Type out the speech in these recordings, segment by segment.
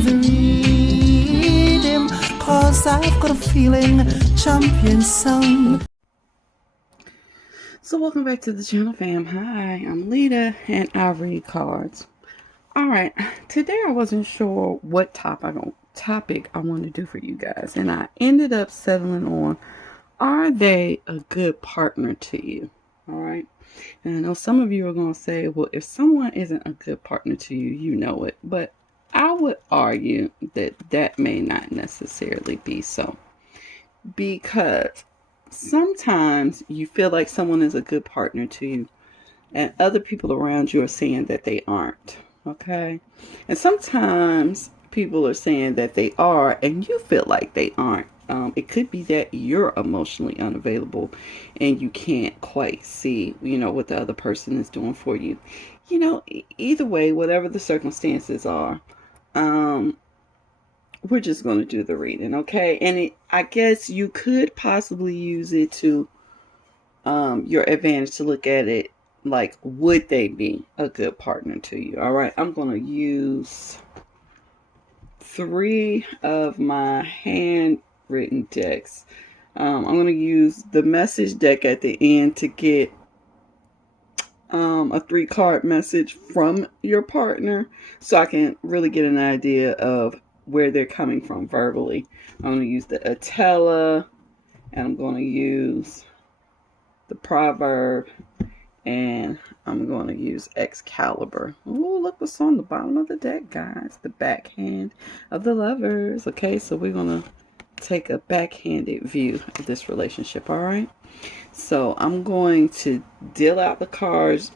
please read him, 'cause I've got a feeling champion song. So welcome back to the channel, fam. Hi, I'm Lita and I read cards. Alright, today I wasn't sure what topic I wanted to do for you guys, and I ended up settling on, are they a good partner to you? Alright, and I know some of you are going to say, well, if someone isn't a good partner to you, you know it, but I would argue that that may not necessarily be so, because sometimes you feel like someone is a good partner to you and other people around you are saying that they aren't. Okay, and sometimes people are saying that they are and you feel like they aren't. It could be that you're emotionally unavailable and you can't quite see, what the other person is doing for you. Either way, whatever the circumstances are, we're just going to do the reading, okay? And I guess you could possibly use it to your advantage to look at it like, would they be a good partner to you? All right, I'm going to use 3 of my handwritten decks. I'm going to use the message deck at the end to get a 3-card message from your partner, so I can really get an idea of where they're coming from verbally. I'm going to use the Atella, and I'm going to use the Proverb, and I'm going to use Excalibur. Oh, look what's on the bottom of the deck, guys. The backhand of the Lovers. Okay, so we're going to take a backhanded view of this relationship, all right? So I'm going to deal out the cards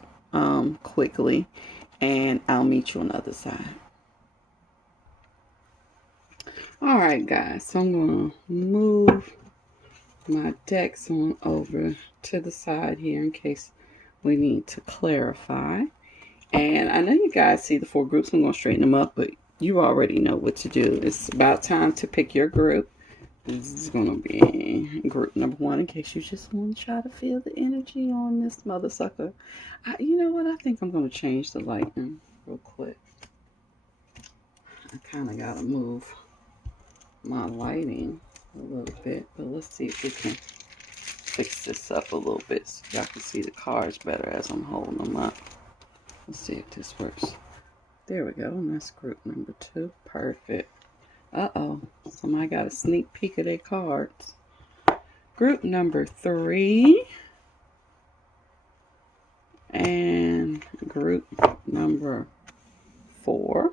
quickly, and I'll meet you on the other side. All right, guys, so I'm going to move my decks on over to the side here in case we need to clarify. And I know you guys see the 4 groups. I'm going to straighten them up, but you already know what to do. It's about time to pick your group. This is going to be group number 1 in case you just want to try to feel the energy on this mother sucker. You know what? I think I'm going to change the lighting real quick. I kind of got to move my lighting a little bit, but let's see if we can fix this up a little bit so y'all can see the cards better as I'm holding them up. Let's see if this works. There we go, and that's group number 2. Perfect. Somebody got a sneak peek of their cards. Group number 3 and group number 4.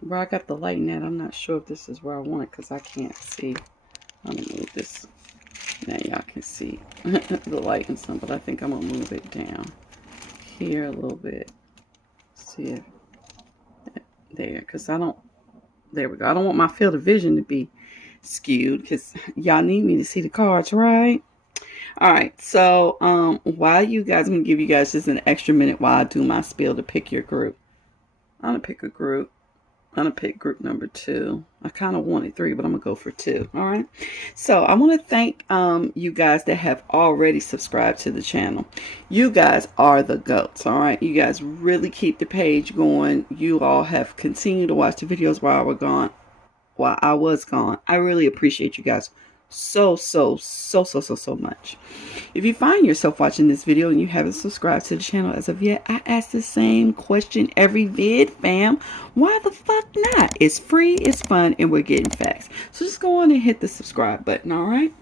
Where I got the lighting at, I'm not sure if this is where I want it because I can't see. I'm going to move this. Now y'all can see the light and some, but I think I'm going to move it down here a little bit. See if there, because there we go. I don't want my field of vision to be skewed because y'all need me to see the cards, right? All right, so while you guys, I'm going to give you guys just an extra minute while I do my spiel to pick your group. I'm going to pick a group. I'm going to pick group number 2. I kind of wanted 3, but I'm going to go for 2. All right. So I want to thank you guys that have already subscribed to the channel. You guys are the GOATs. All right. You guys really keep the page going. You all have continued to watch the videos while I was gone. I really appreciate you guys so much. If you find yourself watching this video and you haven't subscribed to the channel as of yet, I ask the same question every vid, fam. Why the fuck not? It's free, it's fun, and we're getting facts. So just go on and hit the subscribe button, all right?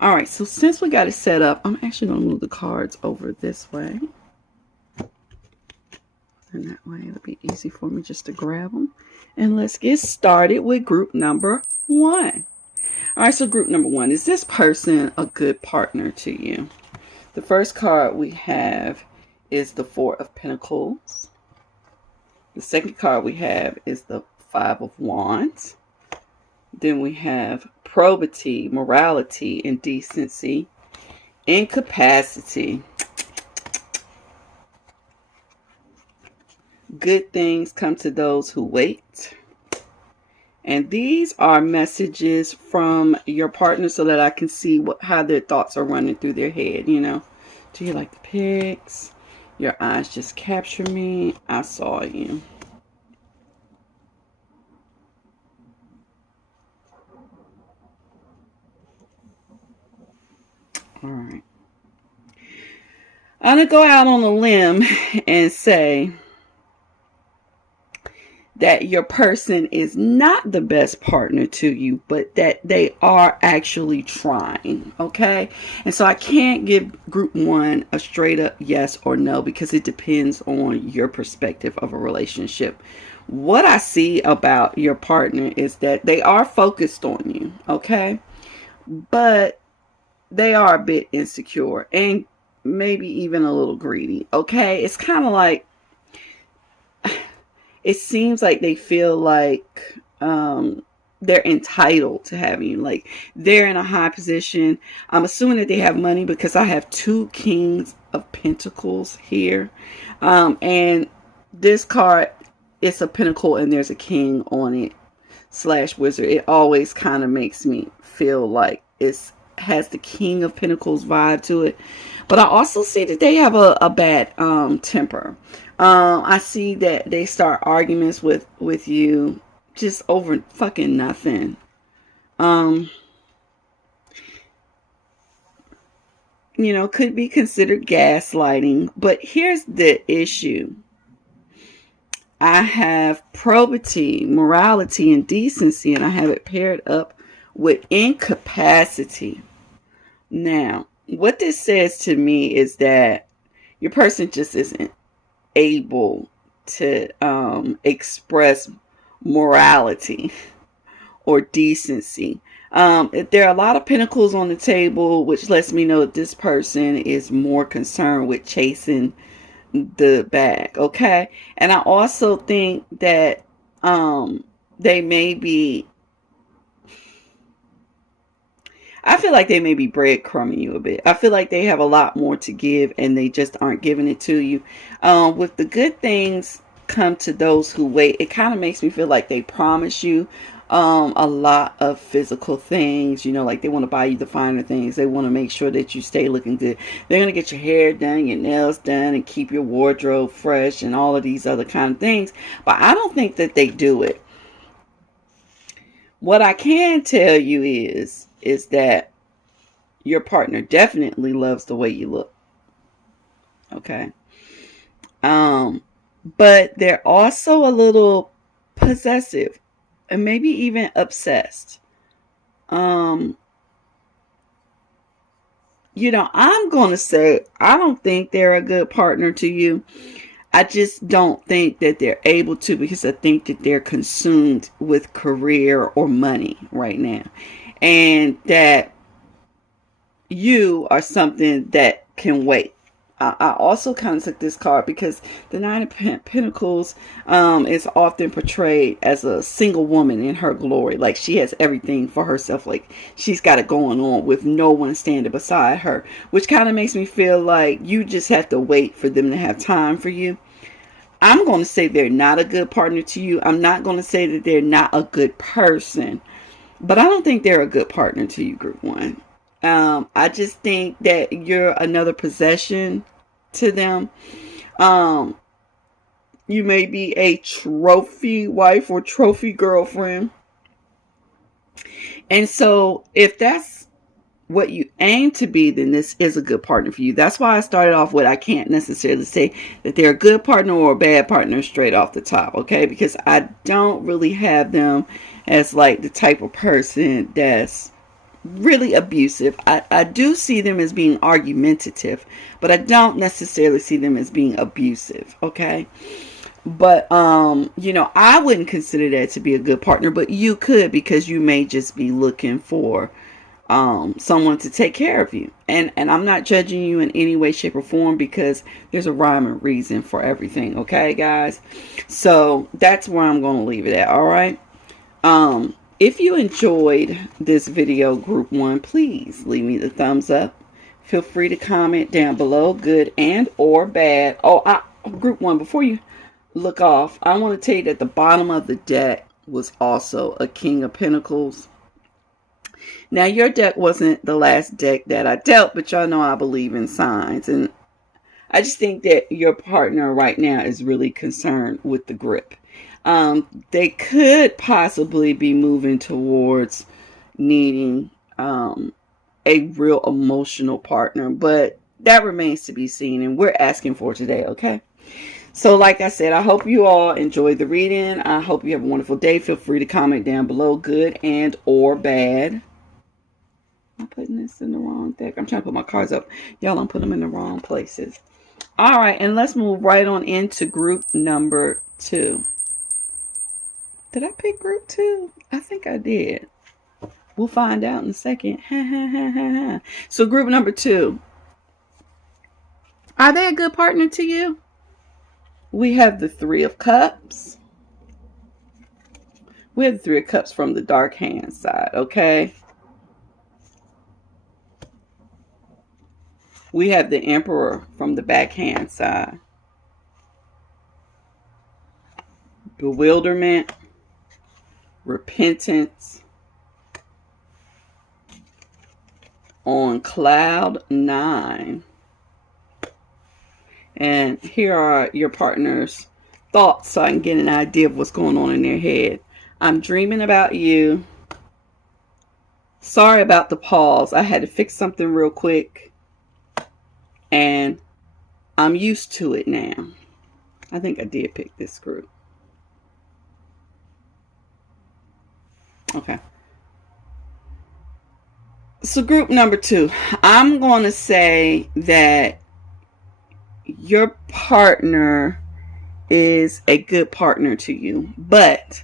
All right, so since we got it set up, I'm actually going to move the cards over this way. And that way it'll be easy for me just to grab them. And let's get started with group number 1. All right, so group number 1, is this person a good partner to you? The first card we have is the 4 of Pentacles. The second card we have is the 5 of Wands. Then we have probity, morality, and decency, incapacity. Good things come to those who wait. And these are messages from your partner so that I can see how their thoughts are running through their head, Do you like the pics? Your eyes just capture me. I saw you. All right. I'm going to go out on a limb and say that your person is not the best partner to you, but that they are actually trying, okay? And so I can't give group 1 a straight up yes or no because it depends on your perspective of a relationship. What I see about your partner is that they are focused on you, okay? But they are a bit insecure and maybe even a little greedy, okay? It's kind of like, it seems like they feel like they're entitled to having you. Like they're in a high position. I'm assuming that they have money because I have 2 kings of pentacles here. And this card, it's a pentacle and there's a king on it / wizard. It always kind of makes me feel like it has the king of pentacles vibe to it. But I also see that they have a bad temper. I see that they start arguments with you just over fucking nothing. You know, could be considered gaslighting. But here's the issue. I have probity, morality, and decency, and I have it paired up with incapacity. Now, what this says to me is that your person just isn't able to express morality or decency. There are a lot of pentacles on the table, which lets me know that this person is more concerned with chasing the bag, okay? And I also think that they may be, I feel like they may be breadcrumbing you a bit. I feel like they have a lot more to give and they just aren't giving it to you. With the good things come to those who wait, it kind of makes me feel like they promise you a lot of physical things, you know, like they want to buy you the finer things. They want to make sure that you stay looking good. They're going to get your hair done, your nails done, and keep your wardrobe fresh and all of these other kind of things. But I don't think that they do it. What I can tell you is that your partner definitely loves the way you look. Okay. But they're also a little possessive and maybe even obsessed. You know, I'm going to say, I don't think they're a good partner to you. I just don't think that they're able to, because I think that they're consumed with career or money right now. And that you are something that can wait. I also kind of took this card because the Nine of Pentacles is often portrayed as a single woman in her glory. Like she has everything for herself. Like she's got it going on with no one standing beside her. Which kind of makes me feel like you just have to wait for them to have time for you. I'm going to say they're not a good partner to you. I'm not going to say that they're not a good person. But I don't think they're a good partner to you, Group 1. I just think that you're another possession to them. You may be a trophy wife or trophy girlfriend. And so if that's what you aim to be, then this is a good partner for you. That's why I started off with, I can't necessarily say that they're a good partner or a bad partner straight off the top, okay? Because I don't really have them as like the type of person that's really abusive. I do see them as being argumentative, but I don't necessarily see them as being abusive, okay? But you know, I wouldn't consider that to be a good partner, but you could, because you may just be looking for someone to take care of you. And I'm not judging you in any way, shape, or form, because there's a rhyme and reason for everything, okay, guys? So that's where I'm going to leave it at, all right? If you enjoyed this video, Group 1, please leave me the thumbs up. Feel free to comment down below, good and or bad. Oh, Group 1, before you look off, I want to tell you that the bottom of the deck was also a King of Pentacles. Now, your deck wasn't the last deck that I dealt, but y'all know I believe in signs. And I just think that your partner right now is really concerned with the grip. They could possibly be moving towards needing a real emotional partner, but that remains to be seen, and we're asking for today, okay? So like I said, I hope you all enjoyed the reading. I hope you have a wonderful day. Feel free to comment down below, good and or bad. I'm putting this in the wrong deck. I'm trying to put my cards up. Y'all, I'm putting them in the wrong places. All right, and let's move right on into group number 2. Did I pick group 2? I think I did. We'll find out in a second. So group number 2. Are they a good partner to you? We have the Three of Cups. We have the Three of Cups from the dark hand side, okay? We have the Emperor from the backhand side. Bewilderment. Repentance. On cloud 9. And here are your partner's thoughts so I can get an idea of what's going on in their head. I'm dreaming about you. Sorry about the pause. I had to fix something real quick. And I'm used to it now. I think I did pick this group. Okay. So group number 2. I'm going to say that your partner is a good partner to you, but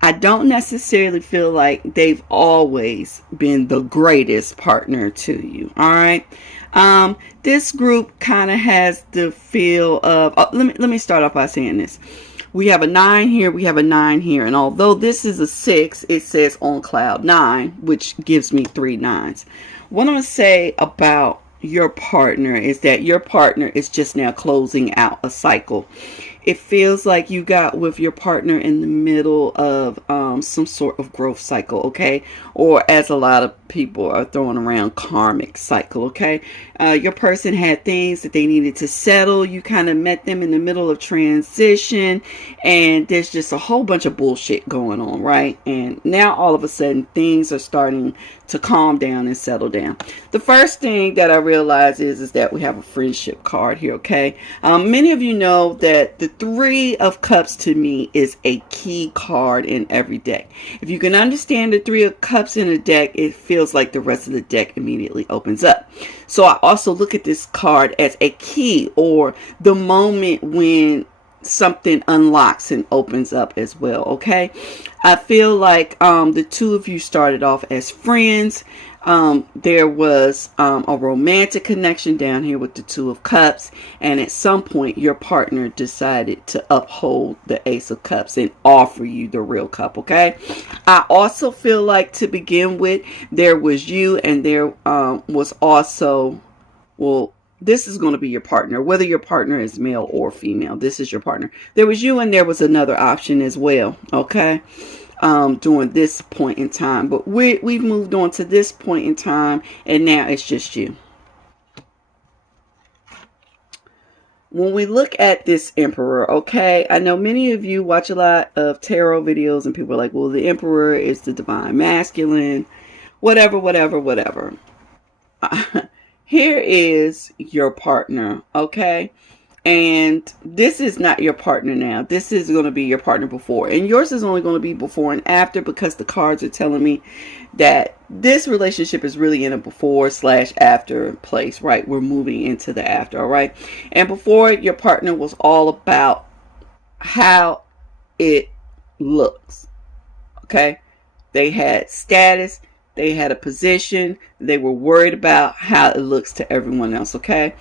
I don't necessarily feel like they've always been the greatest partner to you. All right. This group kind of has the feel of, let me start off by saying this. We have a 9 here, we have a 9 here, and although this is a 6, it says on cloud 9, which gives me 3 9s. What I'm going to say about your partner is that your partner is just now closing out a cycle. It feels like you got with your partner in the middle of some sort of growth cycle, okay? Or as a lot of people are throwing around, karmic cycle, okay? Your person had things that they needed to settle. You kind of met them in the middle of transition, and there's just a whole bunch of bullshit going on, right? And now all of a sudden things are starting to calm down and settle down. The first thing that I realize is that we have a friendship card here, okay? Many of you know that the 3 of Cups to me is a key card in every deck. If you can understand the 3 of Cups in a deck, it feels like the rest of the deck immediately opens up. So I also look at this card as a key, or the moment when something unlocks and opens up as well, okay? I feel like the 2 of you started off as friends. There was a romantic connection down here with the 2 of Cups, and at some point your partner decided to uphold the Ace of Cups and offer you the real cup, okay? I also feel like to begin with, there was you, and there was also, well, this is going to be your partner, whether your partner is male or female. This is your partner. There was you, and there was another option as well, okay? During this point in time, but we've moved on to this point in time, and now it's just you. When we look at this Emperor, okay, I know many of you watch a lot of tarot videos, and people are like, well, the Emperor is the divine masculine, whatever. Here is your partner, okay? And this is not your partner now. This is going to be your partner before. And yours is only going to be before and after, because the cards are telling me that this relationship is really in a before/after place, right? We're moving into the after, all right? And before, your partner was all about how it looks, okay? They had status. They had a position. They were worried about how it looks to everyone else, okay?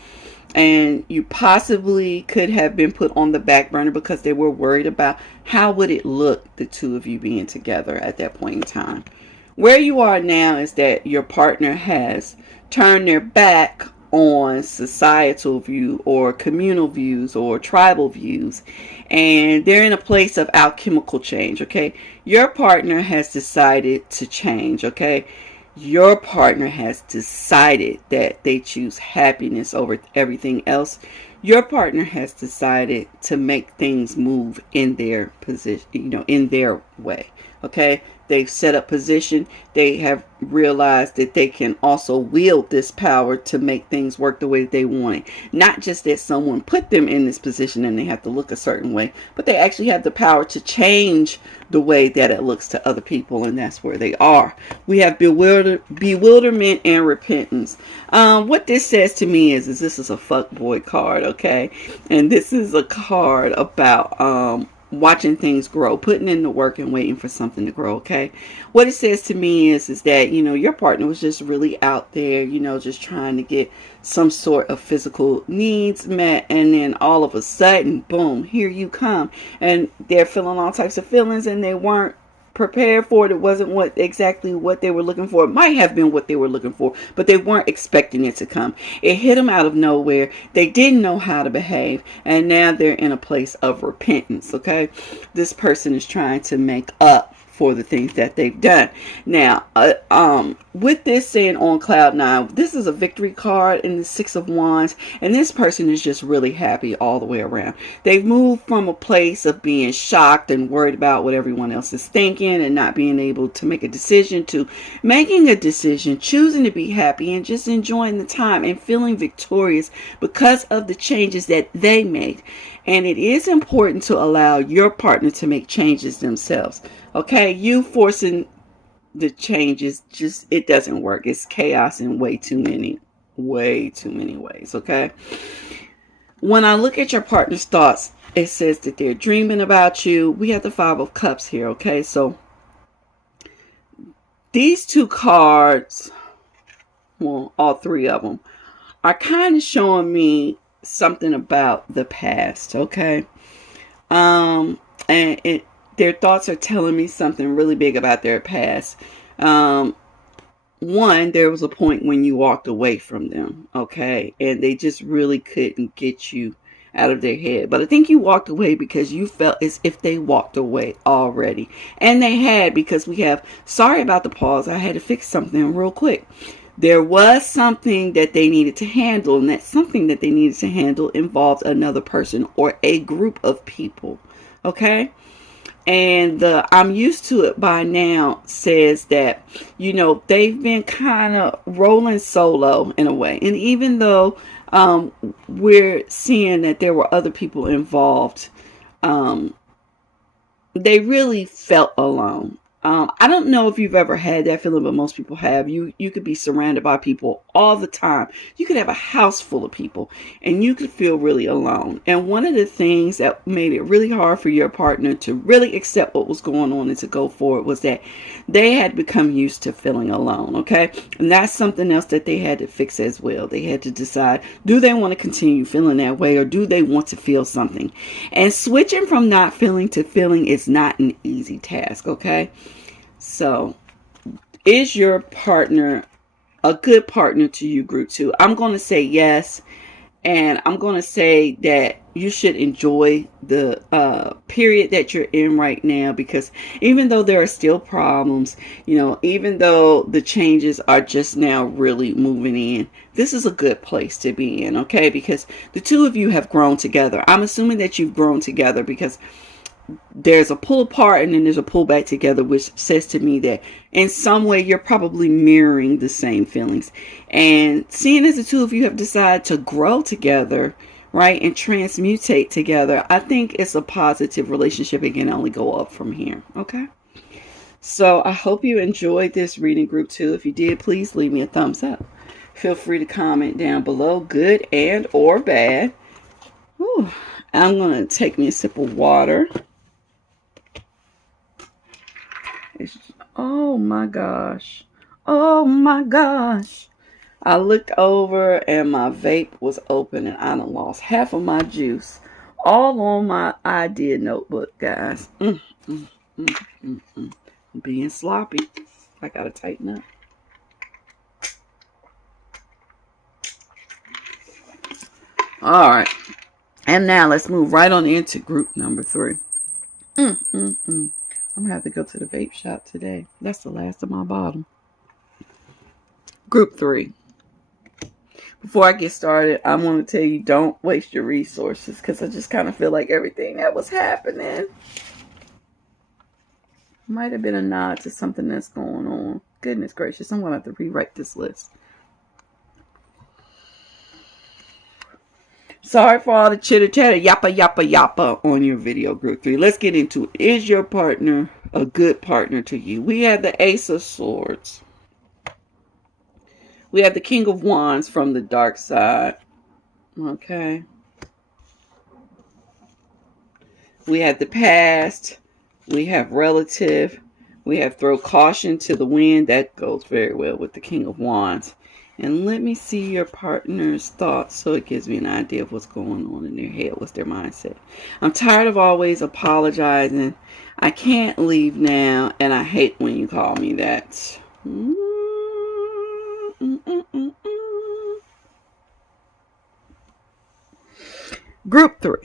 And you possibly could have been put on the back burner because they were worried about how would it look, the 2 of you being together at that point in time. Where you are now is that your partner has turned their back on societal view or communal views or tribal views, and they're in a place of alchemical change, okay? Your partner has decided to change, okay? Your partner has decided that they choose happiness over everything else. Your partner has decided to make things move in their position, in their way. Okay, they've set up position. They have realized that they can also wield this power to make things work the way they want it. Not just that someone put them in this position and they have to look a certain way, but they actually have the power to change the way that it looks to other people, and that's where they are. We have bewilderment and repentance. What this says to me is this is a fuckboy card, okay? And this is a card about watching things grow, putting in the work and waiting for something to grow. Okay, what it says to me is that your partner was just really out there, just trying to get some sort of physical needs met, and then all of a sudden, boom, here you come, and they're feeling all types of feelings, and they weren't prepared for it. It wasn't exactly what they were looking for. It might have been what they were looking for, but they weren't expecting it to come. It hit them out of nowhere. They didn't know how to behave, and now they're in a place of repentance. Okay, this person is trying to make up for the things that they've done. Now, with this saying on cloud nine, this is a victory card in the Six of Wands, and this person is just really happy all the way around. They've moved from a place of being shocked and worried about what everyone else is thinking and not being able to make a decision to making a decision, choosing to be happy and just enjoying the time and feeling victorious because of the changes that they made. And it is important to allow your partner to make changes themselves. Okay, you forcing the changes, it doesn't work. It's chaos in way too many ways. Okay, when I look at your partner's thoughts, it says that they're dreaming about you. We have the Five of Cups here. Okay, so these two cards, well, all three of them, are kind of showing me something about the past. Okay, and their thoughts are telling me something really big about their past. One, there was a point when you walked away from them, okay, and they just really couldn't get you out of their head. But I think you walked away because you felt as if they walked away already, and they had, because we have, sorry about the pause, I had to fix something real quick. There was something that they needed to handle, and that something that they needed to handle involved another person or a group of people. Okay, and the I'm used to it by now says that they've been kind of rolling solo in a way, and even though we're seeing that there were other people involved, they really felt alone. I don't know if you've ever had that feeling, but most people have. You could be surrounded by people all the time. You could have a house full of people and you could feel really alone. And one of the things that made it really hard for your partner to really accept what was going on and to go forward was that they had become used to feeling alone. Okay. And that's something else that they had to fix as well. They had to decide, do they want to continue feeling that way, or do they want to feel something? And switching from not feeling to feeling is not an easy task. Okay. So, is your partner a good partner to you, group 2? I'm going to say yes. And I'm going to say that you should enjoy the period that you're in right now, because even though there are still problems, even though the changes are just now really moving in, this is a good place to be in, okay? Because the two of you have grown together. I'm assuming that you've grown together, because there's a pull apart and then there's a pull back together, which says to me that in some way you're probably mirroring the same feelings. And seeing as the two of you have decided to grow together, right, and transmutate together, I think it's a positive relationship. It can only go up from here. Okay, so I hope you enjoyed this reading, group 2. If you did, please leave me a thumbs up. Feel free to comment down below, good and or bad. Whew. I'm going to take me a sip of water. Oh my gosh. Oh my gosh. I looked over and my vape was open and I done lost half of my juice. All on my idea notebook, guys. I'm being sloppy. I gotta tighten up. Alright. And now let's move right on into group number 3. I'm going to have to go to the vape shop today. That's the last of my bottle. Group 3. Before I get started, I want to tell you, don't waste your resources, because I just kind of feel like everything that was happening might have been a nod to something that's going on. Goodness gracious, I'm going to have to rewrite this list. Sorry for all the chitter chatter, yappa yappa yappa on your video, group 3. Let's get into it. Is your partner a good partner to you? We have the Ace of Swords. We have the King of Wands from the dark side. Okay. We have the past. We have relative. We have throw caution to the wind. That goes very well with the King of Wands. And let me see your partner's thoughts so it gives me an idea of what's going on in their head. What's their mindset? I'm tired of always apologizing. I can't leave now, and I hate when you call me that. Group 3.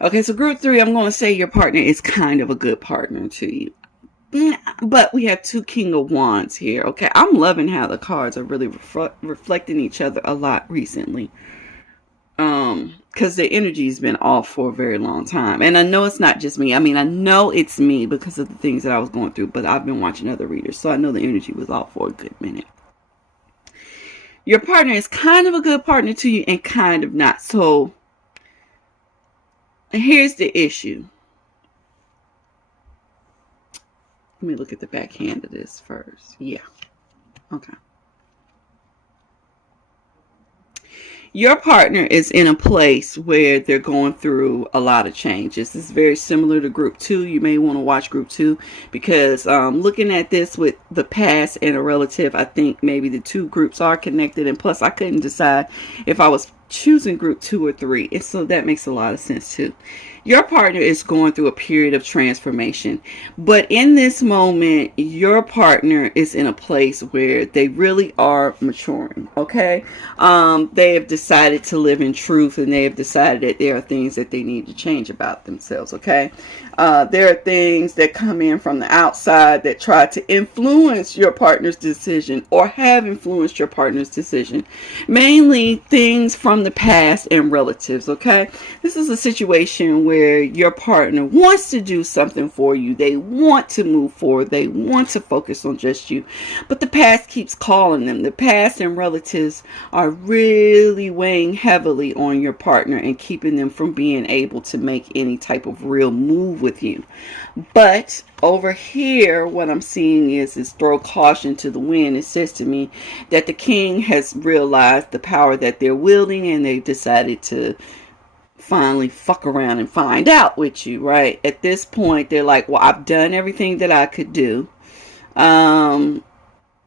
Okay, so group 3, I'm going to say your partner is kind of a good partner to you. But we have 2 King of Wands here. Okay, I'm loving how the cards are really reflecting each other a lot recently. Because the energy's been off for a very long time. And I know it's not just me. I mean, I know it's me because of the things that I was going through. But I've been watching other readers, so I know the energy was off for a good minute. Your partner is kind of a good partner to you and kind of not. So here's the issue. Let me look at the backhand of this first. Yeah. Okay. Your partner is in a place where they're going through a lot of changes. This is very similar to group 2. You may want to watch group 2 because looking at this with the past and a relative, I think maybe the 2 groups are connected. And plus, I couldn't decide if I was choosing group 2 or 3. And so that makes a lot of sense too. Your partner is going through a period of transformation. But in this moment, your partner is in a place where they really are maturing. Okay? They have decided to live in truth, and they have decided that there are things that they need to change about themselves. Okay? There are things that come in from the outside that try to influence your partner's decision or have influenced your partner's decision. Mainly things from the past and relatives. Okay? This is a situation where your partner wants to do something for you. They want to move forward. They want to focus on just you. But the past keeps calling them. The past and relatives are really weighing heavily on your partner and keeping them from being able to make any type of real move with you. But over here, what I'm seeing is throw caution to the wind. It says to me that the king has realized the power that they're wielding, and they've decided to finally fuck around and find out with you, right? At this point, they're like, well, I've done everything that I could do.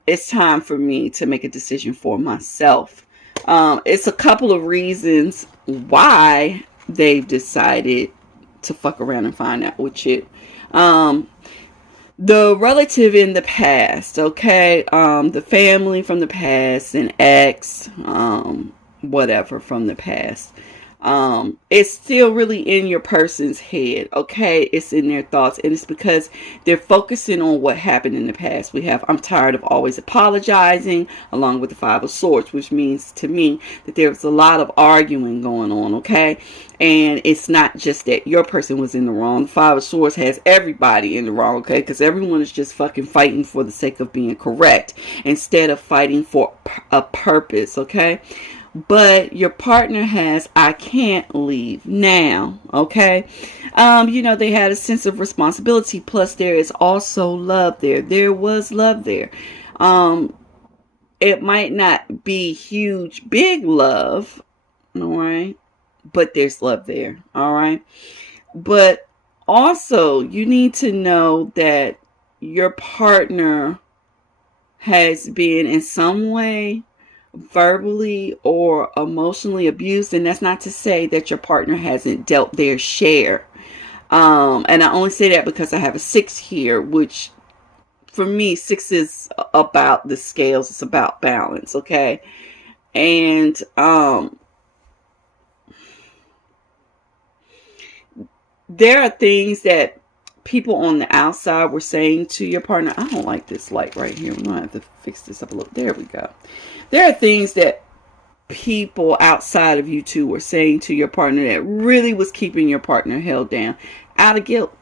It's time for me to make a decision for myself. It's a couple of reasons why they've decided to fuck around and find out with you. The relative in the past, okay? The family from the past, an ex, whatever from the past. It's still really in your person's head, okay? It's in their thoughts, and it's because they're focusing on what happened in the past. We have, I'm tired of always apologizing, along with the 5 of Swords, which means to me that there's a lot of arguing going on, okay? And it's not just that your person was in the wrong. The 5 of Swords has everybody in the wrong, okay? Because everyone is just fucking fighting for the sake of being correct instead of fighting for a purpose, okay? But your partner has, I can't leave now, okay? They had a sense of responsibility, plus there is also love there. There was love there. It might not be huge, big love, all right? But there's love there, all right? But also, you need to know that your partner has been in some way verbally or emotionally abused, and that's not to say that your partner hasn't dealt their share. And I only say that because I have a 6 here, which for me, 6 is about the scales. It's about balance, okay? And there are things that people on the outside were saying to your partner. I don't like this light right here. We're going to have to fix this up a little. There we go. There are things that people outside of you two were saying to your partner that really was keeping your partner held down out of guilt.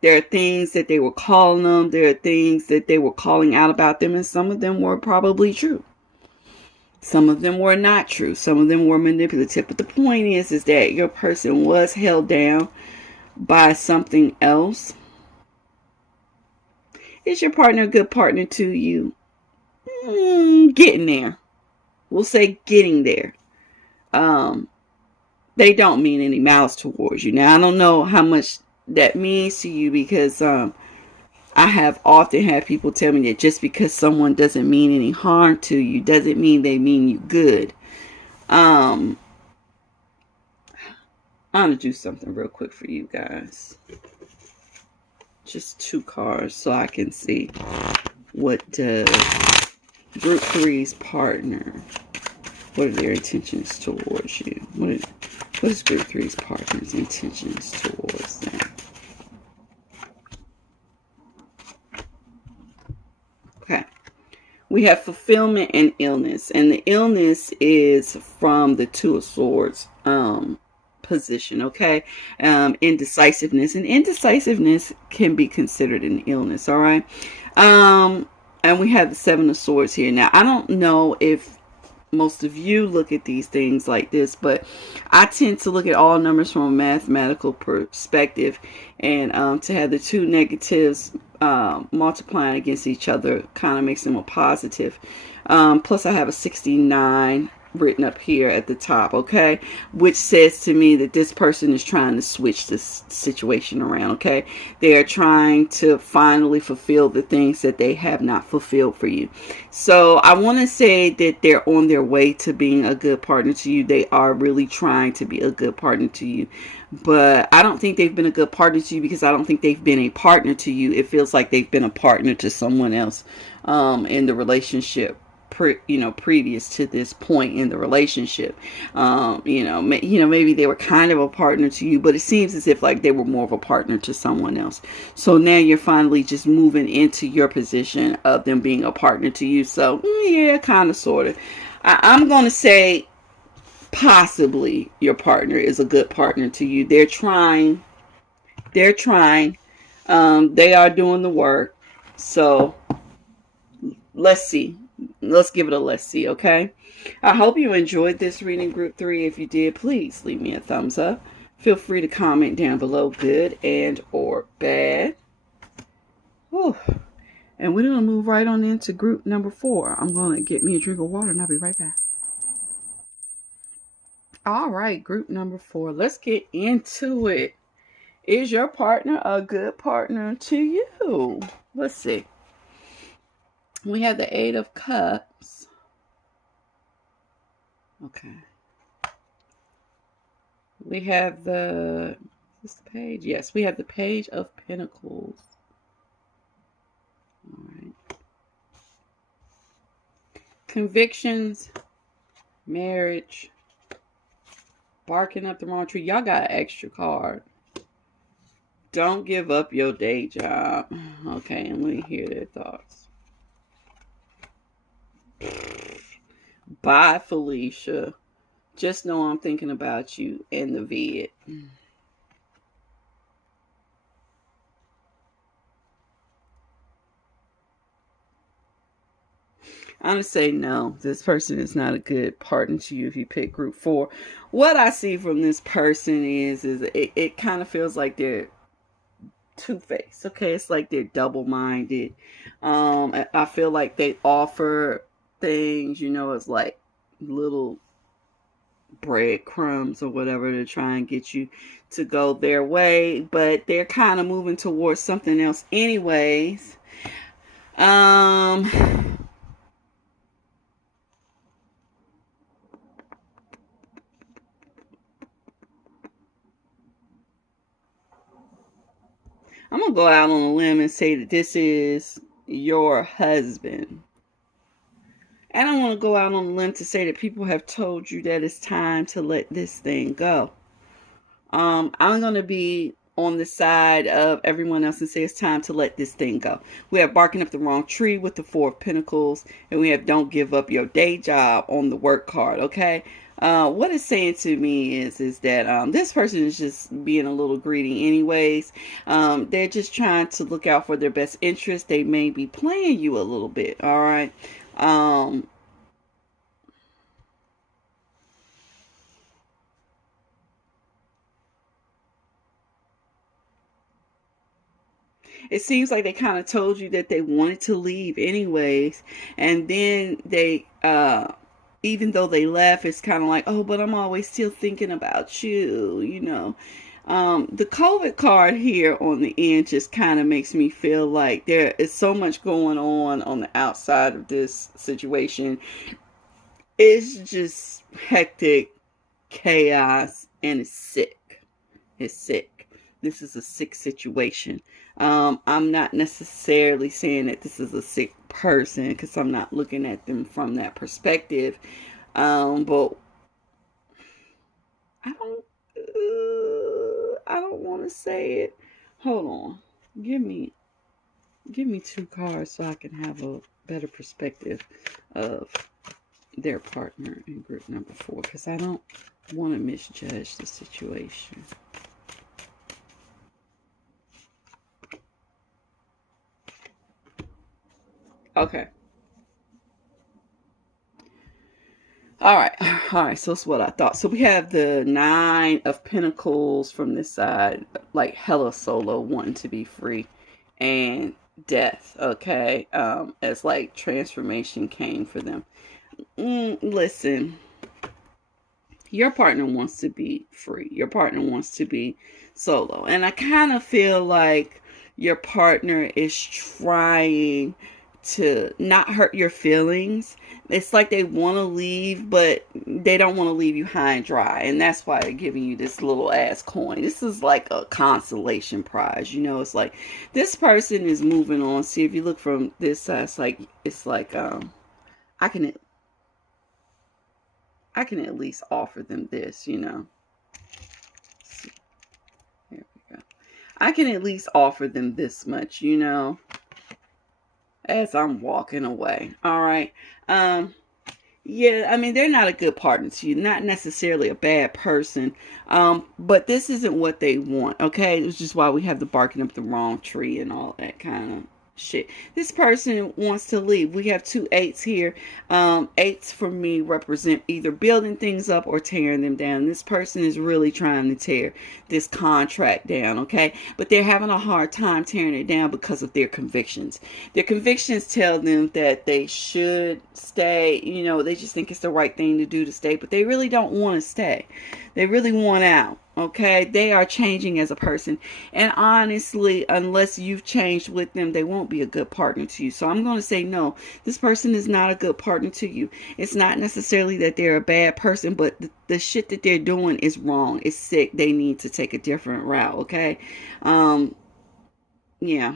There are things that they were calling them. There are things that they were calling out about them. And some of them were probably true. Some of them were not true. Some of them were manipulative. But the point is that your person was held down by something else. Is your partner a good partner to you? Getting there. We'll say getting there. They don't mean any malice towards you. Now, I don't know how much that means to you, because I have often had people tell me that just because someone doesn't mean any harm to you doesn't mean they mean you good. I'm going to do something real quick for you guys. Just 2 cards so I can see what does Group 3's partner, what are their intentions towards you? What is Group 3's partner's intentions towards them? Okay. We have fulfillment and illness. And the illness is from the 2 of Swords position, okay? Indecisiveness. And indecisiveness can be considered an illness, all right? And we have the 7 of Swords here. Now, I don't know if most of you look at these things like this, but I tend to look at all numbers from a mathematical perspective, and to have the 2 negatives multiplying against each other kind of makes them a positive. Plus I have a 69 written up here at the top, okay, which says to me that this person is trying to switch this situation around, okay? They are trying to finally fulfill the things that they have not fulfilled for you. So I want to say that they're on their way to being a good partner to you. They are really trying to be a good partner to you. But I don't think they've been a good partner to you, because I don't think they've been a partner to you. It feels like they've been a partner to someone else in the relationship. Previous to this point in the relationship, maybe they were kind of a partner to you, but it seems as if like they were more of a partner to someone else. So now you're finally just moving into your position of them being a partner to you. So yeah, kind of, sort of. I'm going to say possibly your partner is a good partner to you. They're trying. They are doing the work. So let's see. Let's give it a let's see, okay? I hope you enjoyed this reading, Group 3. If you did, please leave me a thumbs up. Feel free to comment down below, good and or bad. Whew. And we're going to move right on into group number 4. I'm going to get me a drink of water and I'll be right back. All right, group number 4. Let's get into it. Is your partner a good partner to you? Let's see. We have the 8 of Cups. Okay. We have the, is this the page? Yes, we have the Page of Pentacles. All right. Convictions, marriage, barking up the wrong tree. Y'all got an extra card. Don't give up your day job. Okay, and let me hear their thoughts. Bye, Felicia. Just know I'm thinking about you and the vid. I'm going to say no. This person is not a good partner to you if you pick group 4. What I see from this person is it kind of feels like they're two-faced. Okay, it's like they're double-minded. I feel like they offer things, it's like little breadcrumbs or whatever to try and get you to go their way, but they're kind of moving towards something else anyways. I'm gonna go out on a limb and say that this is your husband. I don't want to go out on a limb to say that people have told you that it's time to let this thing go. I'm going to be on the side of everyone else and say it's time to let this thing go. We have barking up the wrong tree with the Four of Pentacles, and we have don't give up your day job on the work card, okay? What it's saying to me is that this person is just being a little greedy anyways. They're just trying to look out for their best interest. They may be playing you a little bit, all right? It seems like they kind of told you that they wanted to leave anyways, and then they even though they left, it's kind of like, oh, but I'm always still thinking about you, you know. The COVID card here on the end just kind of makes me feel like there is so much going on the outside of this situation. It's just hectic, chaos, and it's sick. It's sick. This is a sick situation. I'm not necessarily saying that this is a sick person because I'm not looking at them from that perspective. But I don't want to say it. Hold on. Give me 2 cards so I can have a better perspective of their partner in group number 4, because I don't want to misjudge the situation. Okay. All right, so that's what I thought. So we have the 9 of Pentacles from this side, like hella solo, wanting to be free, and death, okay, as like transformation came for them. Listen, your partner wants to be free. Your partner wants to be solo. And I kind of feel like your partner is trying to not hurt your feelings. It's like they want to leave, but they don't want to leave you high and dry. And that's why they're giving you this little ass coin. This is like a consolation prize. You know, it's like this person is moving on. See, if you look from this side, it's like I can at least offer them this, you know. There we go. I can at least offer them this much, you know, as I'm walking away. All right. Yeah, I mean, they're not a good partner to you, not necessarily a bad person, but this isn't what they want, okay? It's just why we have the barking up the wrong tree and all that kind of shit. This person wants to leave. We have 2 8s here. 8s for me represent either building things up or tearing them down. This person is really trying to tear this contract down, okay? But they're having a hard time tearing it down because of their convictions. Their convictions tell them that they should stay. You know, they just think it's the right thing to do to stay, but they really don't want to stay. They really want out. Okay, they are changing as a person, and honestly, unless you've changed with them, they won't be a good partner to you. So I'm going to say no, this person is not a good partner to you. It's not necessarily that they're a bad person, but the shit that they're doing is wrong. It's sick. They need to take a different route. Okay, yeah.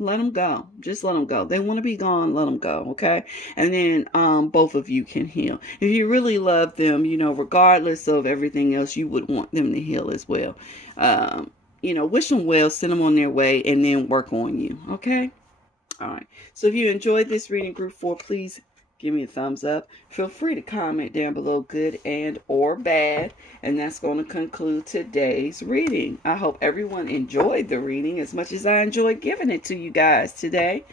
Let them go. Just let them go. They want to be gone. Let them go. Okay. And then both of you can heal. If you really love them, you know, regardless of everything else, you would want them to heal as well. You know, wish them well, send them on their way, and then work on you. Okay. All right. So if you enjoyed this reading, group 4, please give me a thumbs up. Feel free to comment down below, good and or bad. And that's going to conclude today's reading. I hope everyone enjoyed the reading as much as I enjoyed giving it to you guys today.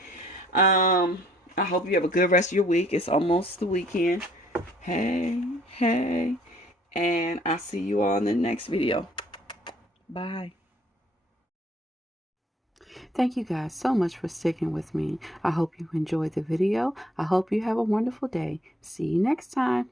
I hope you have a good rest of your week. It's almost the weekend. Hey. And I'll see you all in the next video. Bye. Thank you guys so much for sticking with me. I hope you enjoyed the video. I hope you have a wonderful day. See you next time.